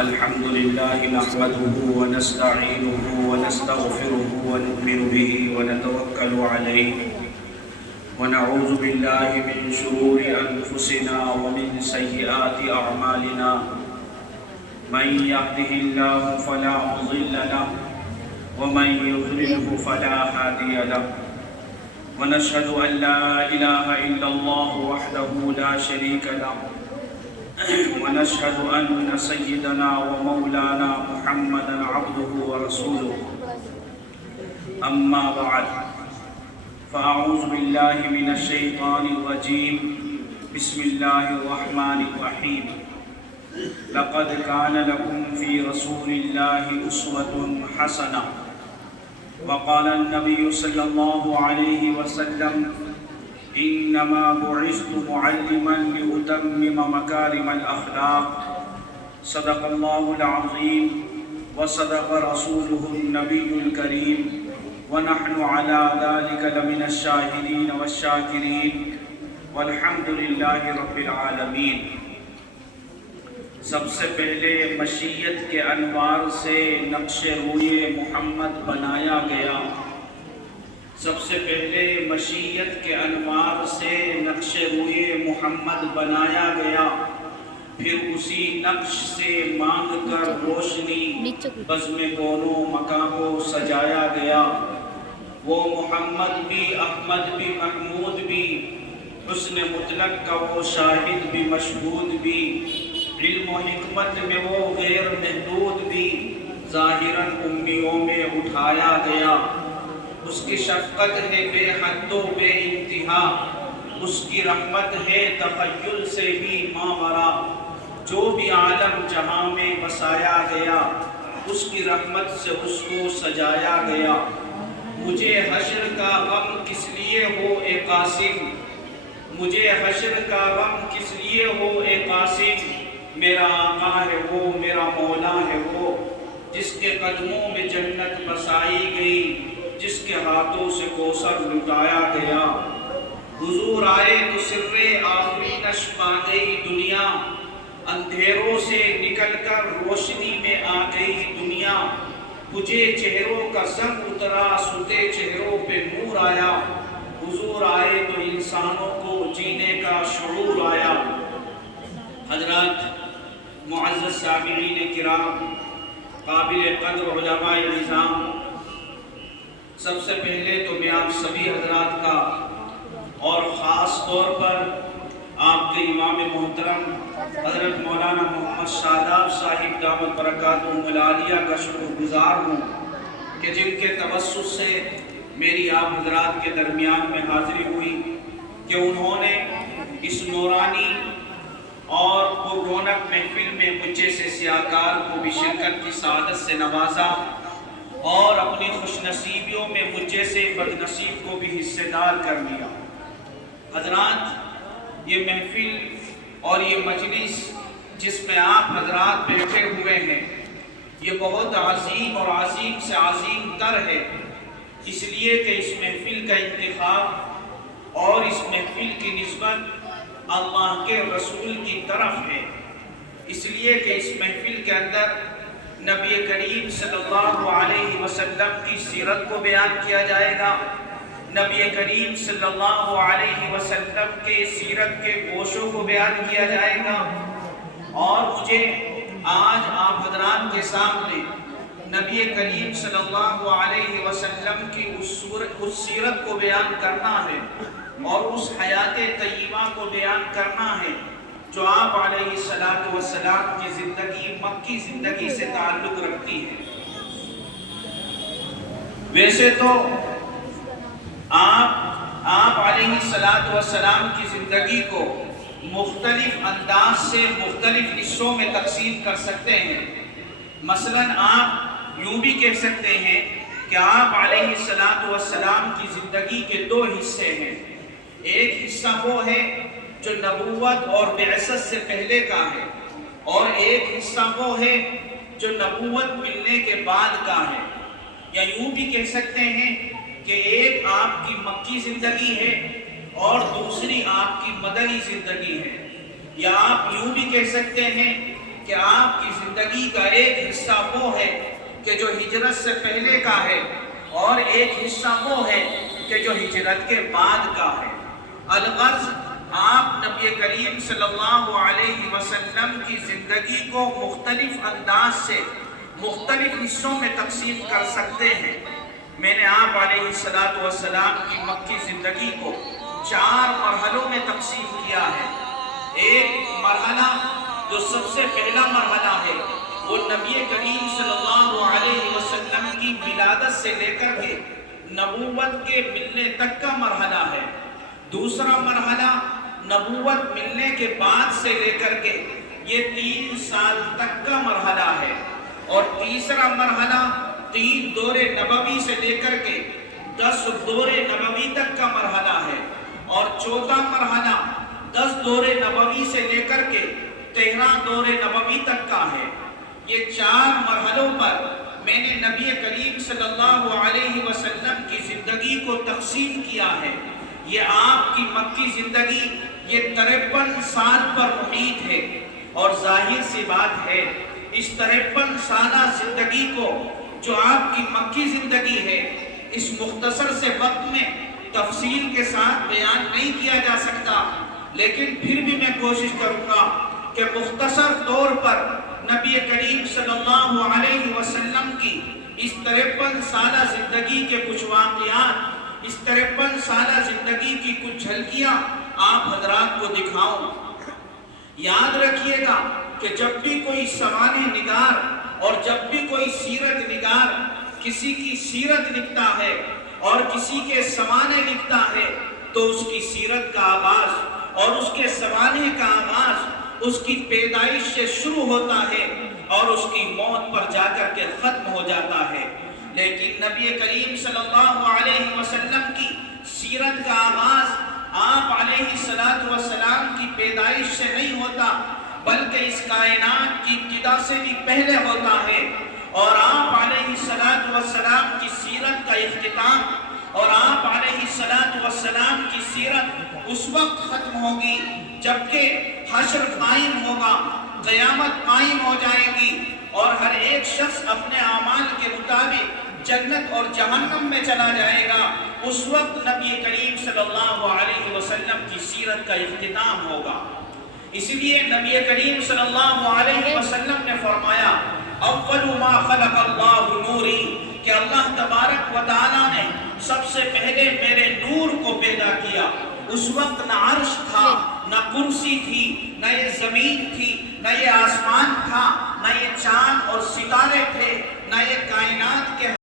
الحمد لله نحمده ونستعينه ونستغفره ونؤمن به ونتوكل عليه ونعوذ بالله من شرور أنفسنا ومن سيئات أعمالنا من يهده الله فلا مضل له ومن يضلله فلا هادي له ونشهد أن لا إله إلا الله وحده لا شريك له ونشهد أن سيدنا ومولانا محمدا عبده ورسوله أما بعد فأعوذ بالله من الشيطان الرجيم بسم الله الرحمن الرحيم لقد كان لكم في رسول الله أسوة حسنة وقال النبي صلى الله عليه وسلم إنما بعثت معلما لأتمم مكارم الأخلاق صدق الله العظيم وصدق رسوله النبي الكريم ونحن على ذلك لمن الشاهدين والشاكرين والحمد لله رب العالمين۔ سب سے پہلے مشیت کے انوار سے نقش روئے محمد بنایا گیا، سب سے پہلے مشیت کے انوار سے نقش روئے محمد بنایا گیا، پھر اسی نقش سے مانگ کر روشنی بزم کونوں مکان کو سجایا گیا۔ وہ محمد بھی، احمد بھی، محمود بھی، حسن مطلق کا وہ شاہد بھی، مشہود بھی، علم و حکمت میں وہ غیر محدود بھی، ظاہراً امیوں میں اٹھایا گیا۔ اس کی شفقت ہے بے حد و بے انتہا، اس کی رحمت ہے تخیل سے بھی ماورا، جو بھی عالم جہاں میں بسایا گیا، اس کی رحمت سے اس کو سجایا گیا۔ مجھے حشر کا غم کس لیے ہو اے قاسم، مجھے حشر کا غم کس لیے ہو اے قاسم، میرا آقا ہے وہ، میرا مولا ہے وہ، جس کے قدموں میں جنت بسائی گئی، جس کے ہاتھوں سے کوثر لٹایا گیا۔ حضور آئے تو سر آفرینش پا گئی دنیا، اندھیروں سے نکل کر روشنی میں آ گئی دنیا۔ بجھے چہروں کا زنگ اترا، ستے چہروں پہ نور آیا۔ حضور آئے تو انسانوں کو جینے کا شعور آیا۔ حضرات، معزز سامعین کرام، قابل قدر علماء نظام، سب سے پہلے تو میں آپ سبھی حضرات کا اور خاص طور پر آپ کے امام محترم حضرت مولانا محمد شاداب صاحب دامت برکاتہم العالیہ کا شکر گزار ہوں کہ جن کے توسط سے میری آپ حضرات کے درمیان میں حاضری ہوئی، کہ انہوں نے اس نورانی اور رونق محفل میں مجھ سے سیاکار کو بھی شرکت کی سعادت سے نوازا، اور اپنی خوش نصیبیوں میں مجھ سے بد نصیب کو بھی حصے دار کر لیا۔ حضرات، یہ محفل اور یہ مجلس جس میں آپ حضرات بیٹھے ہوئے ہیں، یہ بہت عظیم اور عظیم سے عظیم تر ہے، اس لیے کہ اس محفل کا انتخاب اور اس محفل کی نسبت اللہ کے رسول کی طرف ہے، اس لیے کہ اس محفل کے اندر نبی کریم صلی اللہ علیہ وسلم کی سیرت کو بیان کیا جائے گا، نبی کریم صلی اللہ علیہ وسلم کے سیرت کے گوشوں کو بیان کیا جائے گا، اور مجھے آج آپ حضرات کے سامنے نبی کریم صلی اللہ علیہ وسلم کی اس سیرت کو بیان کرنا ہے، اور اس حیات طیبہ کو بیان کرنا ہے جو آپ علیہ السلام کی زندگی، مکی زندگی سے تعلق رکھتی ہے۔ ویسے تو آپ علیہ السلام کی زندگی کو مختلف انداز سے مختلف حصوں میں تقسیم کر سکتے ہیں۔ مثلاً آپ یوں بھی کہہ سکتے ہیں کہ آپ علیہ السلام کی زندگی کے دو حصے ہیں۔ ایک حصہ وہ ہے جو نبوت اور بعثت سے پہلے کا ہے، اور ایک حصہ وہ ہے جو نبوت ملنے کے بعد کا ہے۔ یا یوں بھی کہہ سکتے ہیں کہ ایک آپ کی مکی زندگی ہے اور دوسری آپ کی مدنی زندگی ہے۔ یا آپ یوں بھی کہہ سکتے ہیں کہ آپ کی زندگی زندگی کا ایک حصہ وہ ہے کہ جو ہجرت سے پہلے کا ہے، اور ایک حصہ وہ ہے کہ جو ہجرت کے بعد کا ہے۔ الغرض آپ نبی کریم صلی اللہ علیہ وسلم کی زندگی کو مختلف انداز سے مختلف حصوں میں تقسیم کر سکتے ہیں۔ میں نے آپ علیہ السلام کی مکی زندگی کو 4 مرحلوں میں تقسیم کیا ہے۔ ایک مرحلہ جو سب سے پہلا مرحلہ ہے وہ نبی کریم صلی اللہ علیہ وسلم کی ولادت سے لے کر کے نبوت کے ملنے تک کا مرحلہ ہے۔ دوسرا مرحلہ نبوت ملنے کے بعد سے لے کر کے یہ 3 سال تک کا مرحلہ ہے، اور تیسرا مرحلہ 3 دور نبوی سے لے کر کے 10 دور نبوی تک کا مرحلہ ہے، اور چوتھا مرحلہ 10 دور نبوی سے لے کر کے 13 دور نبوی تک کا ہے۔ یہ 4 مرحلوں پر میں نے نبی کریم صلی اللہ علیہ وسلم کی زندگی کو تقسیم کیا ہے۔ یہ آپ کی مکی زندگی یہ 53 سال پر محیط ہے، اور ظاہر سی بات ہے اس 53 سالہ زندگی کو جو آپ کی مکی زندگی ہے اس مختصر سے وقت میں تفصیل کے ساتھ بیان نہیں کیا جا سکتا، لیکن پھر بھی میں کوشش کروں گا کہ مختصر طور پر نبی کریم صلی اللہ علیہ وسلم کی اس 53 سالہ زندگی کے کچھ واقعات، اس 53 سالہ زندگی کی کچھ جھلکیاں آپ حضرات کو دکھاؤں۔ یاد رکھیے گا کہ جب بھی کوئی سوانح نگار اور جب بھی کوئی سیرت نگار کسی کی سیرت لکھتا ہے اور کسی کے سوانح لکھتا ہے تو اس کی سیرت کا آغاز اور اس کے سوانح کا آغاز اس کی پیدائش سے شروع ہوتا ہے اور اس کی موت پر جا کر کے ختم ہو جاتا ہے۔ لیکن نبی کریم صلی اللہ علیہ وسلم کی سیرت کا آغاز آپ علیہ السلام کی پیدائش سے نہیں ہوتا، بلکہ اس کائنات کی ابتدا سے بھی پہلے ہوتا ہے، اور آپ علیہ السلام کی سیرت کا اختتام اور آپ علیہ السلام کی سیرت اس وقت ختم ہوگی جبکہ حشر قائم ہوگا، قیامت قائم ہو جائے گی، اور ہر ایک شخص اپنے اعمال کے مطابق جنت اور جہنم میں چلا جائے گا۔ اس وقت نبی کریم صلی اللہ علیہ وسلم کی سیرت کا اختتام ہوگا۔ اس لیے نبی کریم صلی اللہ علیہ وسلم نے فرمایا اول ما خلق اللہ نوری، کہ اللہ تبارک و تعالیٰ نے سب سے پہلے میرے نور کو پیدا کیا۔ اس وقت نہ عرش تھا، نہ کرسی تھی، نہ یہ زمین تھی، نہ یہ آسمان تھا، نہ یہ چاند اور ستارے تھے،